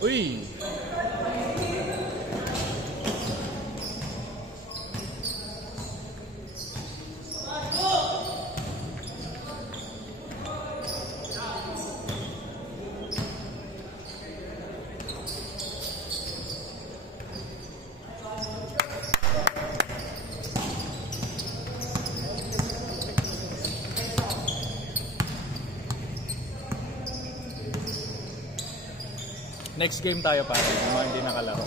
Uy! Next game tayo pa, yung mga hindi nakalaro.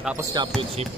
Tapos championship.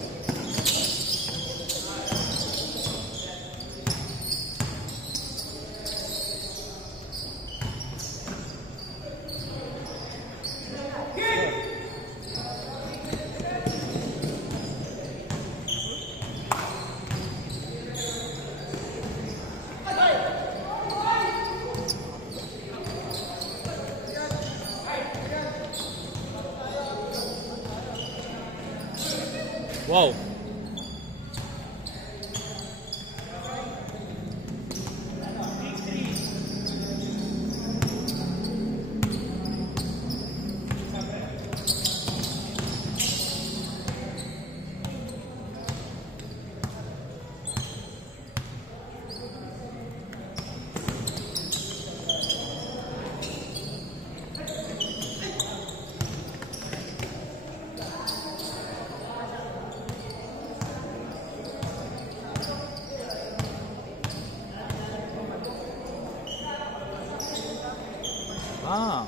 Wow! Ah.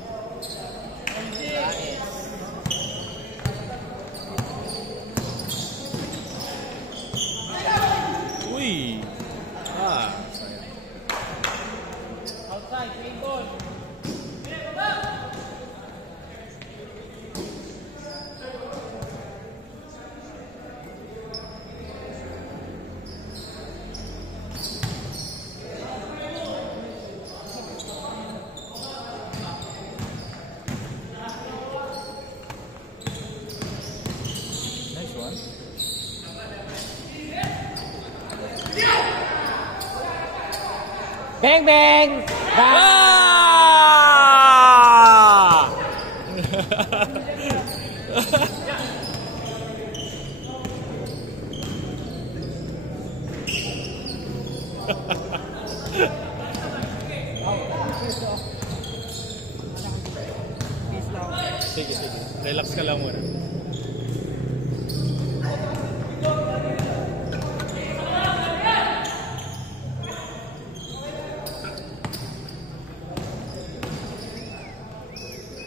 Uy. Ah. Outside, green ball. Bang bang! Ah! Sige, sige. Relax ka lang muna.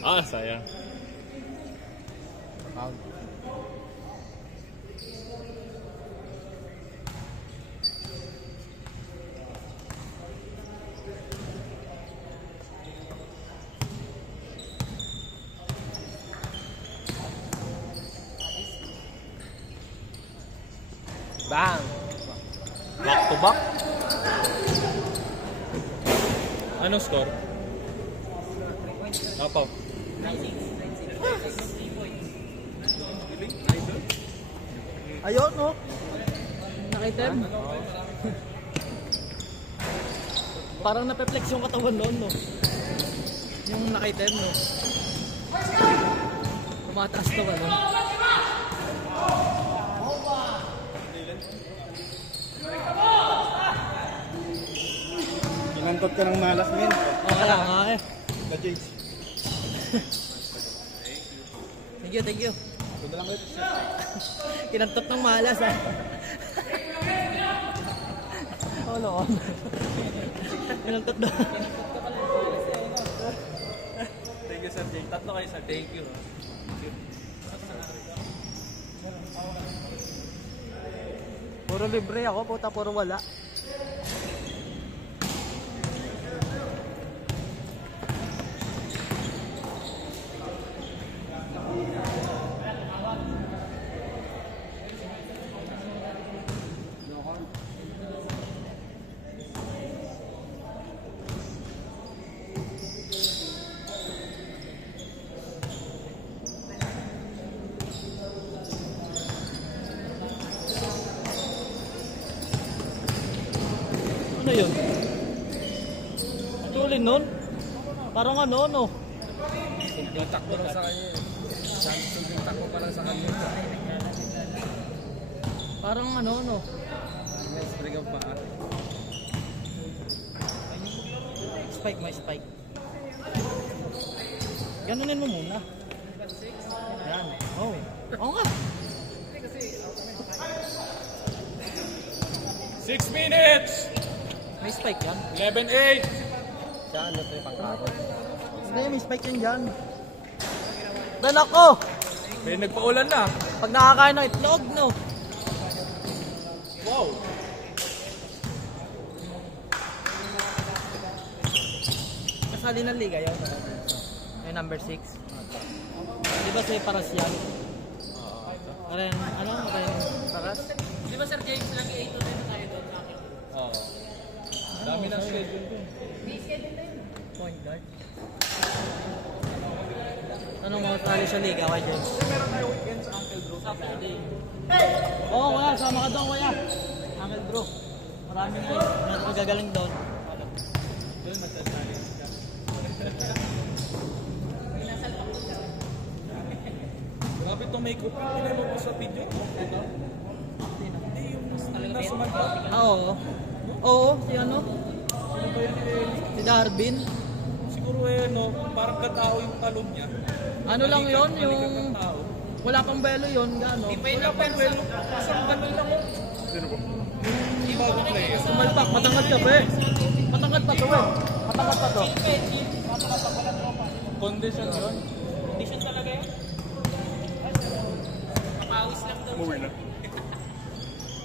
Ah, sayang. Bang! Back to back. Anong score? Apo. Ayun, no? Nakaitem? Parang napeplex yung katawan noon, no? Yung nakaitem, no? Tumataas to, ano? Kinantot ka ng malas, men. Kaya nga eh. Na-change. Thank you, thank you. Ito na lang ulit. Kinantot ng malas, ah. Oh, no. Kinantot daw. Thank you, Sir Jake. Tatlo kayo, Sir. Thank you. Puro libre ako, puta, puro wala. Ano yun? Tulin nun? Parang ano, no? Simpleng takbo lang sa kanya. Simpleng takbo pa lang sa kanya. Parang ano, no? May spring of pa. Spike, may spike. Ganunin mo muna. Yan. Oh. Oo nga. 6 minutes! May spike yan. 11-8! Siya, ano ito yung pangkakot? Hindi, may spike yan dyan. Dan ako! May nagpaulan na. Pag nakakain ng itlog, no? Wow! Kasali ng liga yun. Yung number 6. Di ba si Paras yan? Aren, ano? Aren Paras? Di ba Sir James, lagi 8 to 10 na tayo doon sa akin? Oo. Dami ng schedule ko. Point guard. Anong mga tali sa liga kay James? Meron tayo weekend sa Uncle Bro. Saturday. Oo, kuya. Sama ka doon, kuya. Uncle bro. Maraming magagaling doon. Doon magsasali ka. Grabe itong makeup. Pinay mo po sa video. Ito. Hindi yung nasa magpa. Oo. Oo, si ano? Si Darvin. Siguro no, parang katao yung talon niya. Ano lang yon yung... Balikat ng tao. Wala pang belo yun, gano? Wala pang well. Isang ganun lang. Sino po? Yung bagong player. Sumalpak, matangad ka ba eh? Matangad pa to eh. Matangad pa to. Condition yun. Condition talaga yun. Kapawis lang daw. Umuwi na.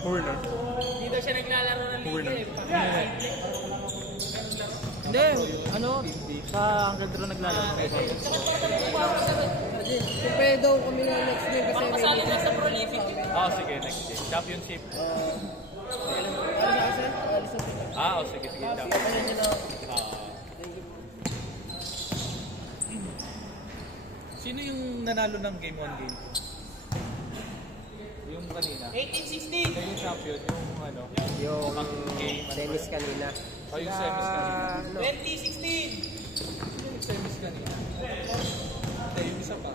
Umuwi na. Hindi daw siya naglalaro ng liga eh. Hindi, ano? Sa Uncle Drew naglalaro. Pwede daw kami na next game kasi Baka masali na sa prolific. Sige, next day. Championship. Sige, sige. Sino yung nanalo ng game 1 game? Yung kanina. 18-16. Yung champion, yung ano? yung game. semis kanina. Yung semis kanina. 20-16. Sino yung semis kanina? Hindi, yung isa pa.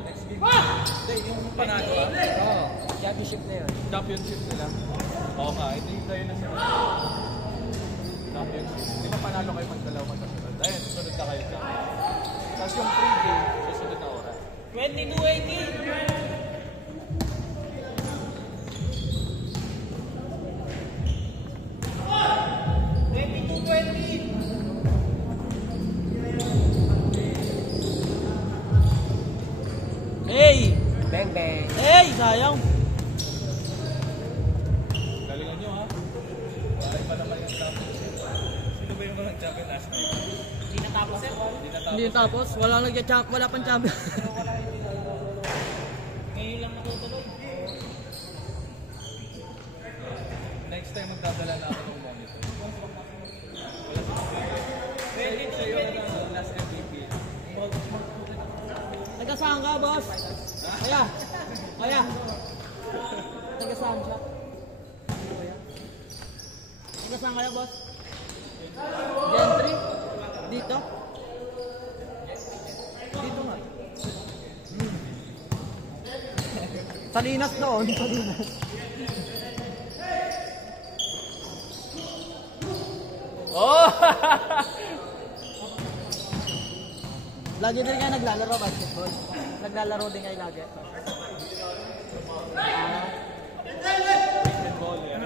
Next game. Hindi, yung panalo ba? Oo, championship na yun. Championship nila. Oo nga, ito yung tayo na sa championship. Hindi ba panalo kayo magdalaw magkasunod? Ayun, susunod na kayo championship. Tapos yung free game, susunod na oras. 22-18. Hey! Bang bang! Hey! Sayang! Galingan nyo ha. Bakit pa naman yung championship? Sino ba yung mga champion last night? Hindi natapos eh. Hindi tapos, wala pang champion. Ngayon lang natutuloy. Next time magdadala na ako ng monitor. Wala sa'yo na ng last MVP. Nagkasaan ka, boss? Kaya? Kaya? Nagkasaan siya? Nagkasaan kaya, boss? Gentry? Dito? Dito nga. Salinas doon, Salinas. Oh! Lagi din kayo naglalaro basketball. Naglalaro din kayo lagi. Basketball yan.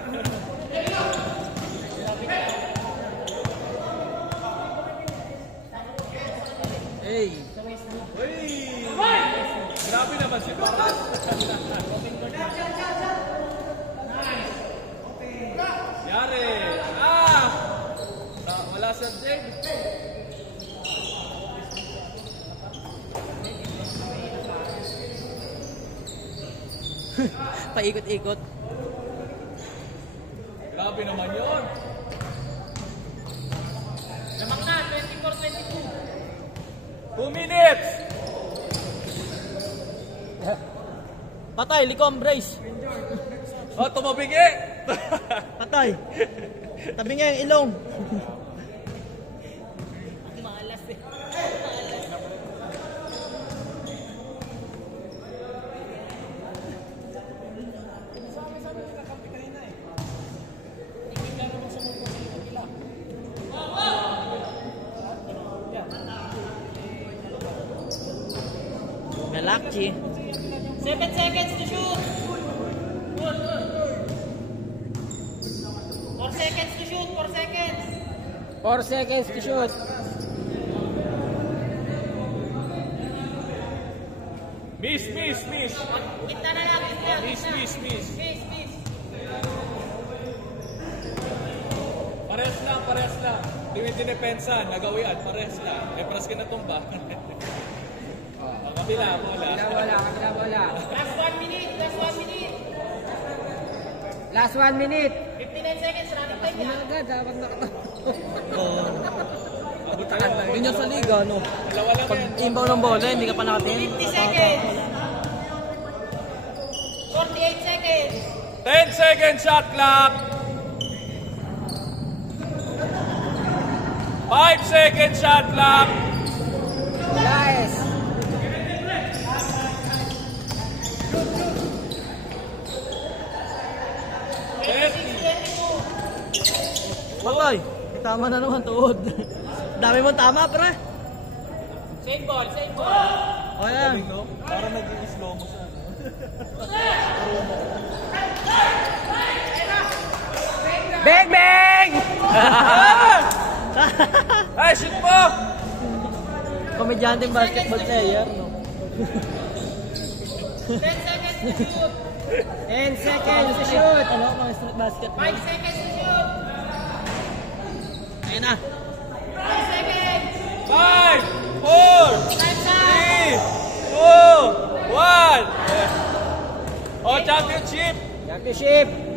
Hey! Uy! Grabe naman si Paras. Yari! Wala sa Jig. Paikot-ikot. Grabe naman yun. Lamang na, 24-22. 2 minutes! Patay, likom, brace. Oh, tumabigi! Patay. Tabi nga yung ilong. Richie. 7 seconds to shoot. 4 seconds to shoot. 4 seconds. 4 seconds to shoot. Miss. Gitna na lang. Gitna. Miss. Miss. Parehas lang. Di mo dinepensa, nagawian, parehas lang. Eh, paras ka natumba. Kabila, bola. Kabila. Last 1 minute. Last 1 minute. 59 seconds. Running time yan. Agad, habang Abutakan lang. Ganyan sa liga, no? Dalawa lang Pag yan. imbaw ng bola, hindi ka pa nakatin. 50 seconds. 48 seconds. 10 seconds shot clock. 5 seconds shot clock. Guys. Patay! Tama na naman, tuod. Dami mong tama, pre. Same ball. O yan. Para nag-i-slow mo siya. Bang! Ay, shoot mo! Komedyante basketball player, no? 10 seconds to shoot. 10 seconds to shoot. Ano, mga street basketball. 5 seconds to shoot. Ayun na. 5 seconds. 5, 4, Time's 3, 2, 1. up. Oh, championship! Championship.